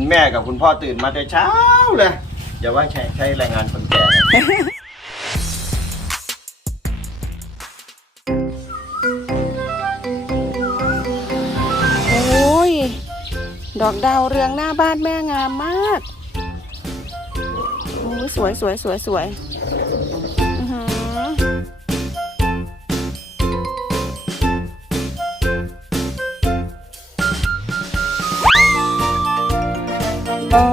คุณแม่กับคุณพ่อตื่นมาแต่เช้าเลยอย่าว่าใช้ใช้แรงงานคนแก่โอ้ย ดอกดาวเรืองหน้าบ้านแม่งามมากโอ้ยสวยสวยสวยสวย โอ้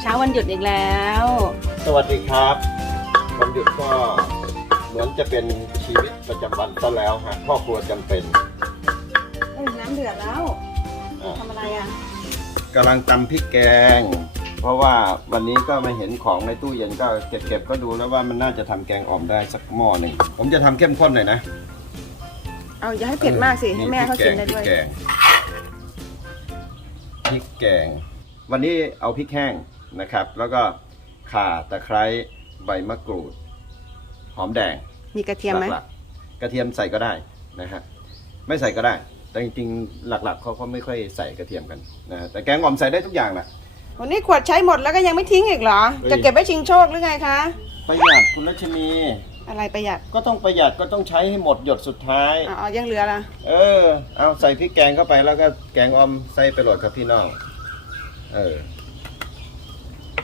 เช้าวันหยุดอีกแล้ว สวัสดีครับวันหยุดก็เหมือนจะเป็นชีวิตประจำวันซะแล้วฮะครอบครัวจำเป็นเอ้ยน้ำเดือดแล้วอะทำอะไรอะกำลังตำพริกแกง เพราะว่าวันนี้ก็มาเห็นของในตู้เย็นก็เก็บๆก็ดูแล้วว่ามันน่าจะทำแกงอ่อมได้สักหม้อหนึ่งผมจะทำเข้มข้นหน่อยนะเอาอย่าให้เผ็ดมากสิให้แม่เขากินได้ด้วยพริกแกงพริกแกง วันนี้เอาพริกแห้งนะครับ แล้วก็ข่าตะไคร้ใบมะกรูด หอมแดงมีกระเทียมไหมหลักๆกระเทียมใส่ก็ได้นะฮะไม่ใส่ก็ได้ แต่จริงๆหลักๆเขาก็ไม่ค่อยใส่กระเทียมกันนะฮะแต่แกงอ่อมใส่ได้ทุกอย่างแหละ วันนี้ขวดใช้หมดแล้วก็ยังไม่ทิ้งอีกเหรอ เฮ้ย จะเก็บไว้ชิงโชคหรือไงคะ ประหยัดคุณรัชนีอะไรประหยัดก็ต้องประหยัดก็ต้องใช้ให้หมดหยดสุดท้าย อ๋อยังเหลือละ เออ เอาใส่พริกแกงเข้าไปแล้วก็แกงออมใส่ไปโหลดครับพี่น้อง เออ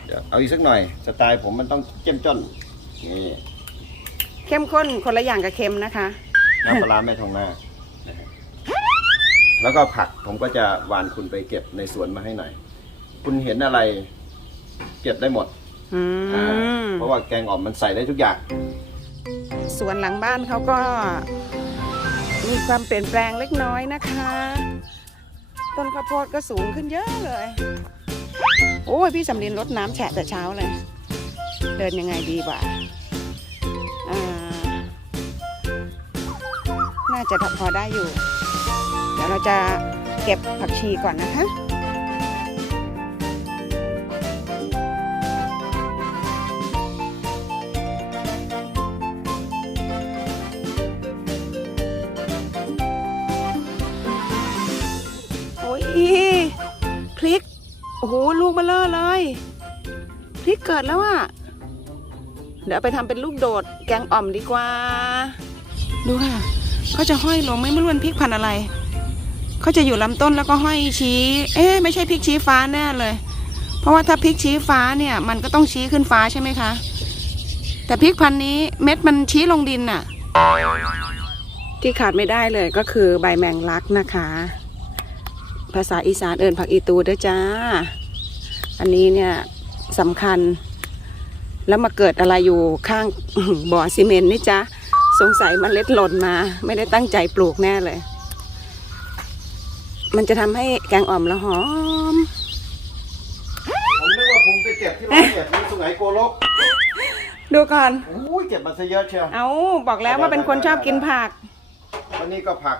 เดี๋ยวเอาอีกสักหน่อย สไตล์ผมมันต้องเจ้มจ้นนี่เข้มข้นคนละอย่างกับเค็มนะคะ น้ำปลาร้าแม่ทองหน้านะฮะแล้วก็ผักผมก็จะวานคุณไปเก็บในสวนมาให้หน่อย คุณเห็นอะไรเก็บได้หมดอือ่ามเพราะว่าแกงอ่อมมันใส่ได้ทุกอย่าง สวนหลังบ้านเขาก็ มีความเปลี่ยนแปลงเล็กน้อยนะคะ ต้นข้าวโพดก็สูงขึ้นเยอะเลย โอ้ยพี่สำลินรดน้ำแฉะแต่เช้าเลย เดินยังไงดีบ่าน่าจะพอได้อยู่ เดี๋ยวเราจะเก็บผักชีก่อนนะคะ โอ้โหลูกเบลเลอร์เลยพริกเกิดแล้วอะเดี๋ยวไปทำเป็นลูกโดดแกงอ่อมดีกว่า ดูค่ะเขาจะห้อยลงไม่ไม่รู้มันพริกพันธุ์อะไรเขาจะอยู่ลำต้นแล้วก็ห้อยชี้ เอ๊ะไม่ใช่พริกชี้ฟ้าแน่เลย เพราะว่าถ้าพริกชี้ฟ้าเนี่ย มันก็ต้องชี้ขึ้นฟ้าใช่ไหมคะ แต่พริกพันธุ์นี้เม็ดมันชี้ลงดินน่ะ ที่ขาดไม่ได้เลยก็คือใบแมงลักนะคะ ภาษาอีสานเอิญผักอีตูเด้อจ้า อันนี้เนี่ยสำคัญ แล้วมาเกิดอะไรอยู่ข้างบ่อซีเมนต์นี่จ้าสงสัยมเมล็ดหล่นมา ไม่ได้ตั้งใจปลูกแน่เลย มันจะทำให้แกงอ่อมละหอม ผมนึกว่าผมไปเก็บที่ร้อยเอ็ดนี่สุไหงโกลกดูก่อน อุ้ยเก็บมาซะเยอะเชียว เอาบอกแล้วว่าเป็นคนชอบกินผัก วันนี้ก็ผัก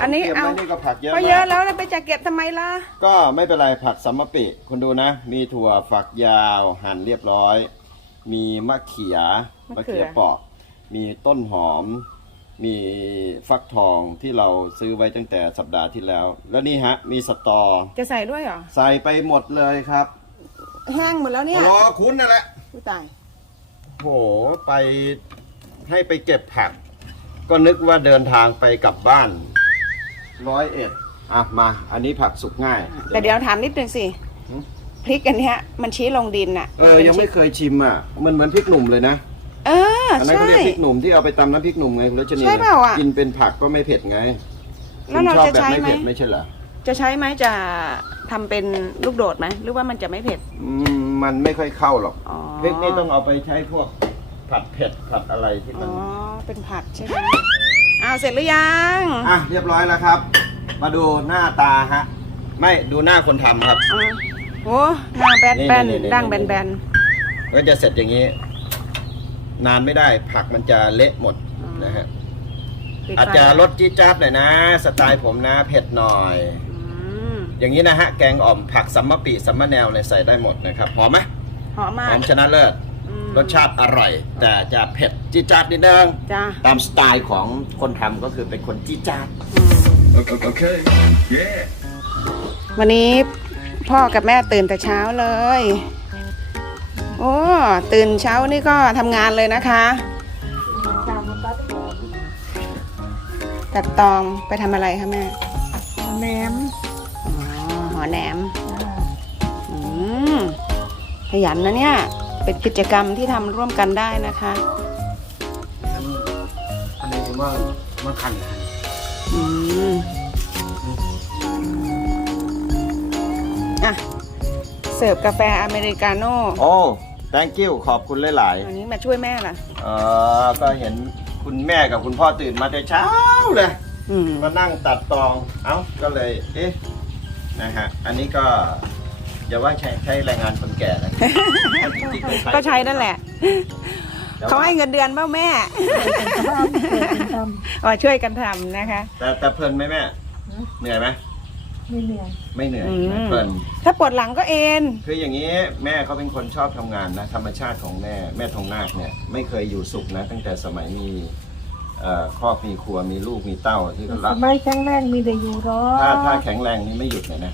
อันนี้ตรียมเอาไว้นี่ก็ผักเยอะก็เยอะมากแล้วไปจะเก็บทำไมล่ะ ก็ไม่เป็นไรผักสัมมะปิคุณดูนะ มีถั่วฝักยาวหั่นเรียบร้อย มีมะเขือมะเขือเปอก มีต้นหอม มีฟักทองที่เราซื้อไว้ตั้งแต่สัปดาห์ที่แล้ว แล้วนี่ฮะ มีสตอ จะใส่ด้วยเหรอ ใส่ไปหมดเลยครับแห้งหมดแล้วเนี่ยรอคุณนั่นแหละ ผู้ตาย โหไปให้ไปเก็บผัก ก็นึกว่าเดินทางไปกลับบ้าน ร้อยเอ็ดอะมา อันนี้ผักสุกง่าย แต่เดี๋ยวถามนิดนึงสิหืม พริกอันเนี้ยมันชี้ลงดินอะเออ ยังไม่เคยชิมอะ มันเหมือนพริกหนุ่มเลยนะ เอออันนั้นใช่ เขาเรียกพริกหนุ่มที่เอาไปตำน้ำพริกหนุ่มไงคุณรัชนีใช่เปล่าอะกินเป็นผักก็ไม่เผ็ดไงแล้วเราคุณชอบจะแบบใช้ไม่ไหม เผ็ดไม่ใช่เหรอจะใช้ไหมจะทำเป็นลูกโดดไหมหรือว่ามันจะไม่เผ็ดอืมมันไม่ค่อยเข้าหรอกอ๋อพริกนี่ต้องเอาไปใช้พวกผัดเผ็ดผัดอะไรที่อ๋มันอเป็นผัดใช่ไหมอ้าวเสร็จหรือยัง อะเรียบร้อยแล้วครับ มาดูหน้าตาฮะ ไม่ดูหน้าคนทำครับอ๋อโอ้หน้าแบนนี่แบนนี่นี่ ดั้งแบนแบนก็จะเสร็จอย่างนี้ นานไม่ได้ผักมันจะเละหมดนะฮะปิดไฟอาจจะรสจี๊ดจ๊าดหน่อยนะ สไตล์ผมนะเผ็ดหน่อย อืมอย่างนี้นะฮะ แกงอ่อมผักสัมมะปีสัมมะแนวเนี่ยใส่ได้หมดนะครับหอมไหมหอมมาหกอมชนะเลิศอืม รสชาติอร่อย แต่จะเผ็ดจี๊ดจ๊าดนิดนึงจ้าตามสไตล์ของคนทำก็คือเป็นคนจี๊ดจ๊าดอืม Okay. Yeah. วันนี้พ่อพ่อกับแม่ตื่นแต่เช้าเลย โอ้ ตื่นเช้านี่ก็ทำงานเลยนะคะตามมาตัดผมตัดตองไปทำอะไรคะแม่ แหนมอ๋อหอแหนมอ่าอืมขยันนะเนี่ย เป็นกิจกรรมที่ทำร่วมกันได้นะคะ อันนี้ผมว่ามันคันอืมอะ เสิร์ฟกาแฟอเมริกาโน่โอ้ thank you ขอบคุณหลายอันนี้มาช่วยแม่ล่ะ ๆเอ่อก็เห็นคุณแม่กับคุณพ่อตื่นมาแต่เช้าเลย อืม มานั่งตัดตอง เอ้า ก็เลย เอ๊ะ นะฮะ อันนี้ก็ อย่าว่าใช้ใช้แรงงานคนแก่นะจริงๆก็ใช้นั่นแหละแต่เขาว่าให้เงินเดือนเปล่าแม่เป็นสภาพเกิดเป็นทมาช่วยกันทำนะคะ แต่แต่เพลินไหมแม่เหนื่อยไหมำไม่เหนื่อยไม่เหนื่อยอืม เพลิน ถ้าปวดหลังก็เอนคืออย่างนี้แม่เขาเป็นคนชอบทำงานนะธรรมชาติของแม่แม่ทองนาคเนี่ยไม่เคยอยู่สุขนะ ตั้งแต่สมัยมีเอ่อครอบมีครัวมีลูกมีเต้าที่เขาสรักมัยแข็งแรงมีแต่อยู่รอถ้าถ้าแข็งแรงนี่ไม่หยุดเลยนะ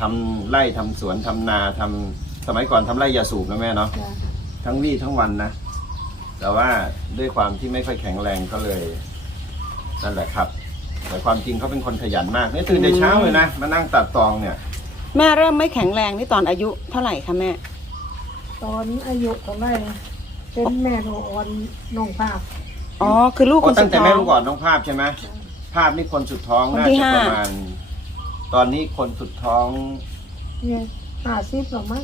ทำไร่ทำสวนทำนาทำสมัยก่อนทำไร่ยาสูบนะแม่เนาะจ้ะทั้งวี่ทั้งวันนะแต่ว่าด้วยความที่ไม่ค่อยแข็งแรงก็เลยนั่นแหละครับ แต่ความจริงเขาเป็นคนขยันมากเนี่ยตื่นแต่เช้าเลยนะมานั่งตัดตองเนี่ย แม่เริ่มไม่แข็งแรงนี่ตอนอายุเท่าไหร่คะแม่ ตอนอายุเท่าไหร่เป็นแม่โรอ่อนน้องภาพอ๋อคือลูกโอ้คนสุตั้ดงแต่ท้อแม่งลูกอ่อนน้องภาพใช่ไหมภาพนี่คนสุดท้องคนน่าที่จะห้าประมาณ ตอนนี้คนสุดท้องเนี่ยห้าสิบหรอมั้ง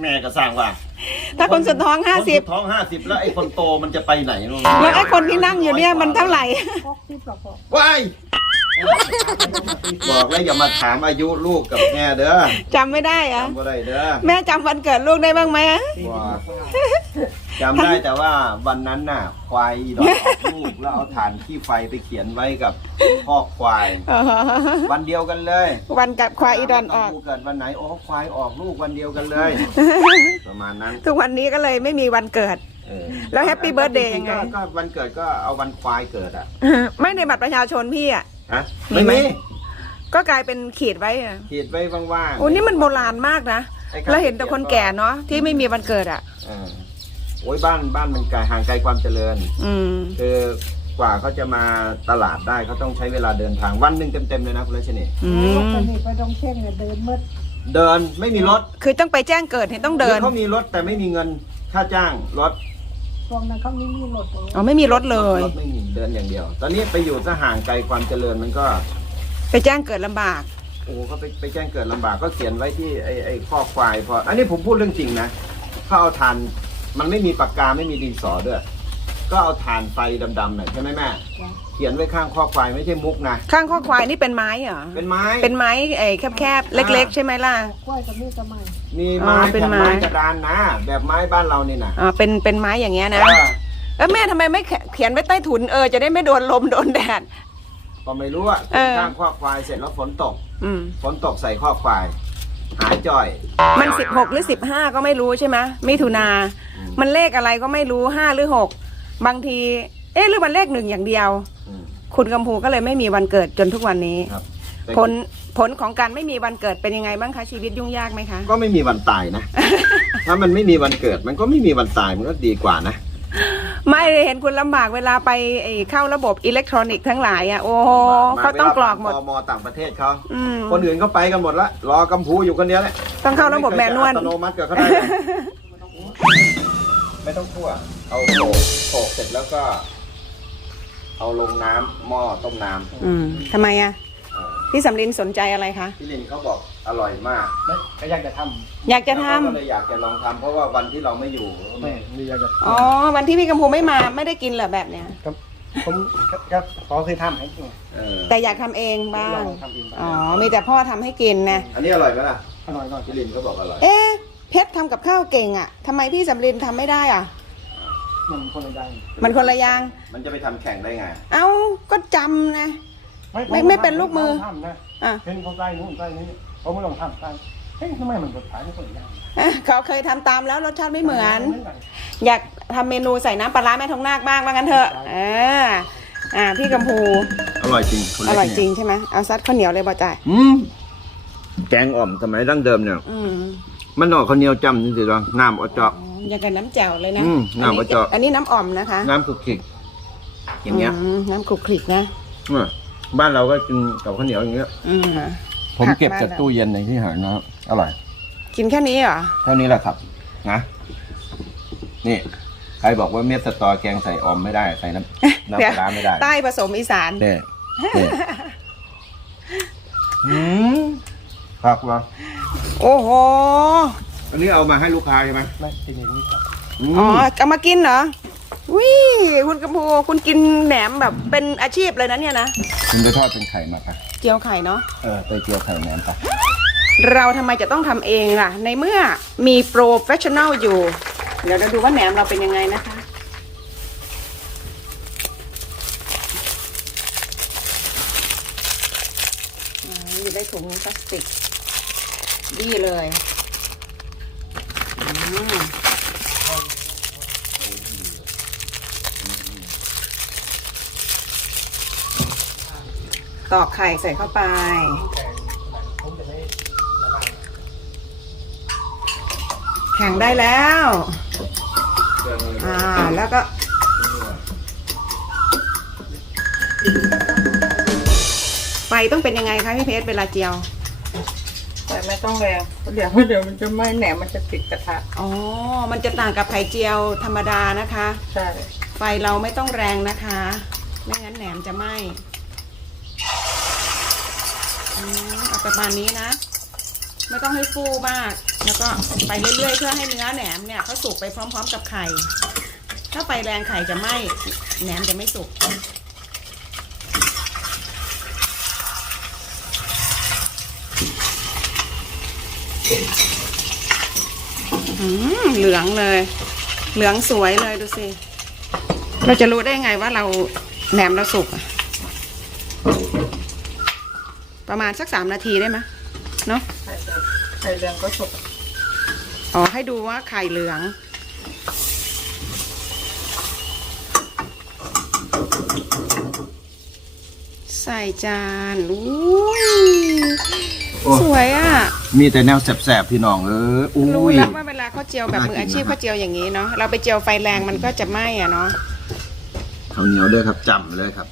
แม่ก็สร้างว่าถ้าคนสุดท้องห้าสิบคนสุดท้องห้าสิบแล้วไอ้คนโตมันจะไปไหนนู่นแล้วไอ้คนที่นั่งอยู่เนี่ยมันเท่าไหร่หกสิบหรอพ่อว้าย บอกแล้วอย่ามาถามอายุลูกกับแม่เด้อจำไม่ได้เหรอะจำบ่ได้เด้อแม่จำวันเกิดลูกได้บ้างไหมอะว่าจำได้แต่ว่าวันนั้นน่ะ ควายอีดอกออกลูกแล้วเอาฐานขี้ไฟไปเขียนไว้กับพ่อควาย อ๋อวันเดียวกันเลยวันกับควายอีดอนออกเกิดวันไหนโอ้ควายออกลูกวันเดียวกันเลย ประมาณนั้นทุกวันนี้ก็เลยไม่มีวันเกิด เออแล้ว Happy Birthday ยังไงก็ก็วันเกิดก็เอาวันควายเกิดอะ ไม่ในบัตรประชาชนพี่อะ ฮะมีไม่ไหม มีก็กลายเป็นขีดไว้อะขีดไว้ว่างๆ โอ้นี่มันโบราณมากนะไอ้ครับ เราเห็นแต่คนแก่เนาะที่ไม่มีวันเกิดอะเออโอ้ยบ้านบ้านมันไกลห่างไกลความเจริญ อืม คือกว่าเขาจะมาตลาดได้เขาต้องใช้เวลาเดินทางวันหนึ่งเต็มๆเลยนะคุณรัชนีอืรถม คันนี้ไปต้องเช่งเลยเดินมืดเดินไม่มีรถคือต้องไปแจ้งเกิดเห็นต้องเดินคือเขามีรถแต่ไม่มีเงินค่าจ้างรถ ช่วงนั้นเขาไม่มีรถเลยอ๋อไม่มีรถเลย รถไม่มีเดินอย่างเดียว ตอนนี้ไปอยู่ถ้าห่างไกลความเจริญมันก็ ไปแจ้งเกิดลำบาก โอ้โหเขาไปไปแจ้งเกิดลำบากก็เขียนไว้ที่ไอ้ไอ้ข้อควายพออันนี้ผมพูดเรื่องจริงนะเขาเอาทานมันไม่มีปากกาไม่มีดินสอด้วย ก็เอาทานไฟดำๆหน่อยใช่ไหมแม่จ้ะเขียนไว้ข้างข้อควายไม่ใช่มุกนะข้างข้อควายนี่เป็นไม้เหรอเป็นไม้เป็นไม้ไอ้แคบๆเล็ก ๆ ใช่ไหมล่ะกล้วยกับมีสมัยมีไม้อ๋อเป็นแผ่นไม้ไม้กระดานนะ แบบไม้บ้านเรานี่นะอ่าเป็นเป็นไม้อย่างเงี้ยนะเออเออแม่ทำไมไม่เขเขียนไว้ใต้ถุนเออจะได้ไม่โดนลมโดนแดดก็ไม่รู้อะเออข้างข้อควายเสร็จแล้วฝนตกอืมฝนตกใส่ข้อควายหายจ่อย มันสิบหกหรือสิบห้าก็ไม่รู้ใช่ไหมมิถุนาอืมมันเลขอะไรก็ไม่รู้ห้าหรือหก บางที เอ๊ะหรือมันเลขหนึ่งอย่างเดียว อืมคุณกำพูก็เลยไม่มีวันเกิดจนทุกวันนี้ ครับแต่ผลผลของการไม่มีวันเกิดเป็นยังไงบ้างคะชีวิตยุ่งยากไหมคะ ก็ไม่มีวันตายนะ ถ้ามันไม่มีวันเกิด มันก็ไม่มีวันตายมันก็ดีกว่านะ ไม่เห็นคุณลำบากเวลาไปไอ้เข้าระบบอิเล็กทรอนิกส์ทั้งหลายอะโอ้โหเขาต้องกรอกหมดมต่างประเทศเขา อืม คนอื่นเขาไปกันหมดละ รอกำพูอยู่คนเดียวแหละต้องเข้าระบบแมนนวลอัตโนมัติกับเขาได้เลยไม่ต้องคั่ว เอาโขลกโขลกเสร็จแล้วก็ เอาลงน้ำหม้อต้มน้ำอืมทำไมอะ เออพี่สำลินสนใจอะไรคะ พี่ลินเขาบอกอร่อยมากก็อยากจะทอยากจะทำเขาก็เลยอยากจะลองทำเพราะว่าวันที่เราไม่อยู่ำแม่นี่อยากจะอ๋อ วันที่พี่กำพูไม่มาไม่ได้กินเหรอแบบเนี้ย ครับผมก็ขอเคยทำให้กินเออแต่อยากทำเองบ้าลงองทำเองบ้างอ๋อ มีแต่พ่อทำให้กินนะ อันนี้อร่อยไหมล่ะอร่อยก่อนพี่ลินเขาบอกอร่อย เอ๊ะ เพชรทำกับข้าวเก่งอะทำไมพี่สำลินทำไม่ได้อะ มันคนละอย่างมันคนละอย่าง มันจะไปทำแข่งได้ไง เอ้าก็จำนะ ไม่ไม่เป็นลูกมือทำนะอะ เห็นเขาใส่นู่นใส่นี่เขาไม่ลองทำใส่เฮ้ยทำไมมันกดขายไม่คนละอย่างอะเขาเคยทำตามแล้วรสชาติไม่เหมือน อยากทำเมนูใส่น้ำปลาร้าแม่ทองนาคบ้างว่างั้นเถอะเอออ่าพี่กำพูอร่อยจริงคุณอเล็กร่อยจริงเนี่ใช่ไหมเอาซัดข้าวเหนียวเลยบ่จ่ายอืมแกงอ่อมสมัยดั้งเดิมเนี่ย อืมมันนอกข้าวเหนียวจำนี่สิลองน้ำเอาเจาะ อ๋ออย่างกับน้ำแจ่วเลยนะอืมน้ำอัมะเจาะอันนี้น้ำอ่อมนะคะน้ำคลุกคลิกอย่างเงี้ยมน้ำคลุกคลิกนะอะบ้านเราก็กินกับข้าวเหนียวอย่างเงี้ย อืมผมเก็บผักบ้านจากเราตู้เย็นในที่หานะอร่อย กินแค่นี้เหรอ เท่านี้แหละครับนะนี่ ใครบอกว่าเม็ดสตอแกงใส่ออมไม่ได้ใส่น้ำน้ำปลาร้าไม่ได้ใต้ผสมอีสาน เน่เน่อืมครับว่าโอ้โห อันนี้เอามาให้ลูกค้าใช่ไหมไม่เป็นอย่างนี้ครับมอ๋อเอามากินเหรอวิคุณกระพูคุณกินแหนมแบบเป็นอาชีพเลยนะเนี่ยนะคุณไปทอดเป็นไข่มาปะเจียวไข่เนาะเออไปเจียวไข่แหนมปะเราทำไมจะต้องทำเองล่ะ ในเมื่อมีโปรเฟชชั่นแนลอยู่ เดี๋ยวเราดูว่าแหนมเราเป็นยังไงนะคะอ่าอยู่ในถุงพลาสติกดีเลย ตอกไข่ใส่เข้าไป แข่งได้แล้ว อ่า แล้วก็ ไฟต้องเป็นยังไงคะพี่เพชรเวลาเจียวแต่ไม่ต้องแรงเดี๋ยวเดี๋ยวมันจะไหม่แหนมมันจะติดกระทะ อ๋อ มันจะต่างกับไข่เจียวธรรมดานะคะ ใช่ ไฟเราไม่ต้องแรงนะคะ ไม่งั้นแหนมจะไหม้อืม เอาประมาณนี้นะ ไม่ต้องให้ฟูมาก แล้วก็ไปเรื่อยๆ เพื่อให้เนื้อแหนมเนี่ยเขาสุกไปพร้อม ๆ กับไข่ ถ้าไฟแรงไข่จะไหม้แหนมจะไม่สุกอืมเหลืองเลย เหลืองสวยเลยดูสิ เราจะรู้ได้ไงว่าเราแหนมเราสุกอะ ประมาณสักสามนาทีได้ไหมเนาะไข่แดงไข่แดงก็สุกอ๋อให้ดูว่าไข่เหลือง ใส่จานอุ้ยโอ้สวยอะ มีแต่แนวแสบๆพี่น้องเอออุ้รู้ยแล้วว่าเวลาเขาเจียวแบบมืออาชีพน่ากินนะเขาเจียวอย่างนี้เนาะเราไปเจียวไฟแรงมันก็จะไหม้อะเนาะ ข้าวเหนียวด้วยครับจำเลยครับ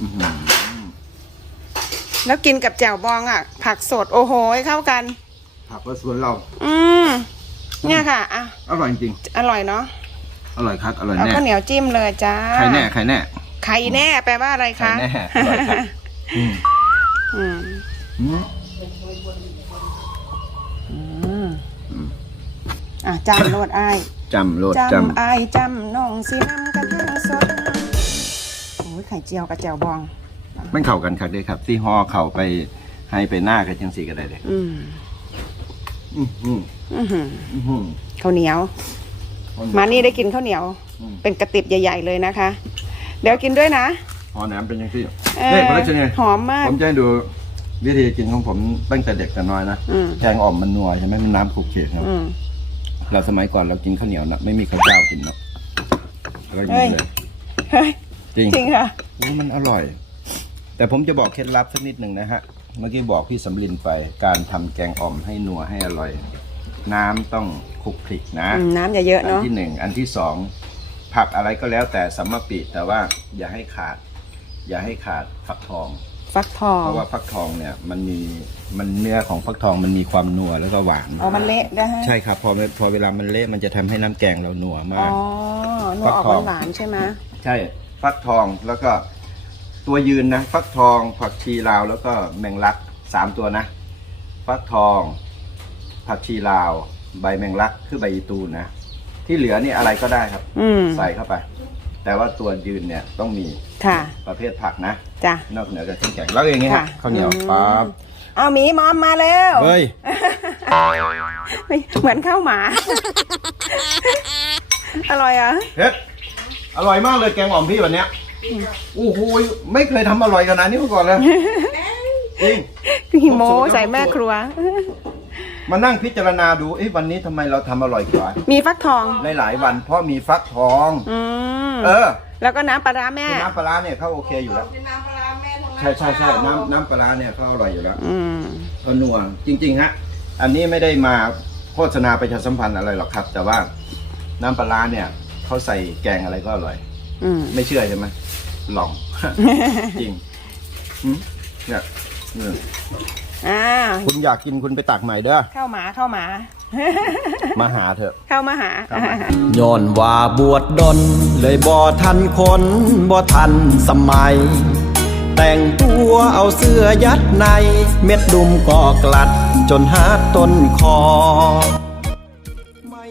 อื้อหือ แล้วกินกับแจ่วบองอะ ผักสดโอ้โหเข้ากัน ผักก็สวนเรา อืมเนี่ยค่ะอะอร่อยจริง อร่อยเนาะอร่อยครับ อร่อยเอาแน่ข้าวเหนียวจิ้มเลยจ้าใครแน่ใครแน่ไข่แน่ แปลว่าอะไรใครคะแน่อร่อยครับอืมอืมอืมอืมอะจำโลดอ้ายจำโลดจจำอ้ายจำน้องสีน้ำกระทั่งสดโอ้ยไข่เจียวกับแจ่วบองำ มันเข้ากันครับเลยครับที่ห่อเข่าไปให้ไปหน้ากันจังสีก็ได้เลยอืมอือหืออื้อหืออื้อหือข้าวเหนียว มานี่ได้กินข้าวเหนียว อืมเป็นกระติบใหญ่ ๆ เลยนะคะ เดี๋ยวกินด้วยนะห่อแหนมเป็นยังไงเอนี่อพระราชนีหอมมาก ผมจะให้ดูวิธีกินของผมตั้งแต่เด็กแต่น้อยนะอืม แกงอ่อมมันนัวใช่ไหมมันน้ำขลุกเขตครับ อืม เราสมัยก่อนเรากินข้าวเหนียวนะไม่มีข้าวเจ้ากินนะเรากินเฮ้ย เลยเฮ้ยจริงจริงค่ะอุ๊ยมันอร่อย แต่ผมจะบอกเคล็ดลับสักนิดหนึ่งนะฮะ เมื่อกี้บอกพี่สำลินไป การทำแกงอ่อมให้นัวให้อร่อย น้ำต้องคลุกคลิกนะ อืมน้ำอย่าเยอะอันเนาะ ที่หนึ่งอันที่สองผักอะไรก็แล้วแต่สัมมาปิแต่ว่าอย่าให้ขาด อย่าให้ขาดฟักทอง ฟักทอง เพราะว่าฟักทองเนี่ยมันมีมันเนื้อของฟักทองมันมีความนัวแล้วก็หวานอ๋อ มันเละนะฮะ ใช่ครับพอพอเวลามันเละมันจะทำให้น้ำแกงเรานัวอ๋มากอนัวออกฟักทอง หวานๆใช่ไหมใช่ฟักทองแล้วก็ ตัวยืนนะฟักทองผักชีลาวแล้วก็แมงลักสามตัวนะฟักทอง ผักชีลาว ใบแมงลักคือใบอีตูนนะที่เหลือนี่อะไรก็ได้ครับ อืมใส่เข้าไป แต่ว่าตัวยืนเนี่ยต้องมีค่ะ ประเภทผักนะ จ้ะ นอกเหนือจากเครื่องแกงแล้วอย่างงี้ฮะค่ะ ข้าวเหนียวอืมปั๊บเอาหมีมอมมาแล้ว เฮ้ยเหมือนข้าวหมา อร่อยอะ เฮ็ดอร่อยมากเลยแกงอ่อมพี่วันเนี้ย โอ้โหไม่เคยทำอร่อยขนาดนี้มาก่อนเลยจริงหิโมใส่แม่ครัว มานั่งพิจารณาดูเอ้วันนี้ทำไมเราทำอร่อยกว่ามีฟักทอง หลายๆวัน เพราะมีฟักทอง อืมเออแล้วก็น้ำปลาร้าแม่ คือน้ำปลาร้าเนี่ยเขาโอเคอยู่แล้วน้ำปลาร้าแม่ทั้งนั้นช่ใช่ใช่น้ำน้ำปลาร้าเนี่ยเขาอร่อยอยู่แล้วอืม ก็นัวจริง ๆ ฮะ อันนี้ไม่ได้มาโฆษณาประชาสัมพันธ์อะไรหรอกครับ แต่ว่าน้ำปลาร้าเนี่ยเขาใส่แกงอะไรก็อร่อย อืม ไม่เชื่อใช่ไหม ลอง จริงหืมเนี่ยเนี่ยอ่าคุณอยากกินคุณไปตักใหม่เด้อ เข้าหมาเข้าหมา มาหาเถอะ เข้ามาหาเข้ามา ย้อนว่าบวชดน เลยบ่ทันคนบ่ทันสมัย แต่งตัวเอาเสื้อยัดใน เม็ดดุมก็กลัด จนหาต้นคอ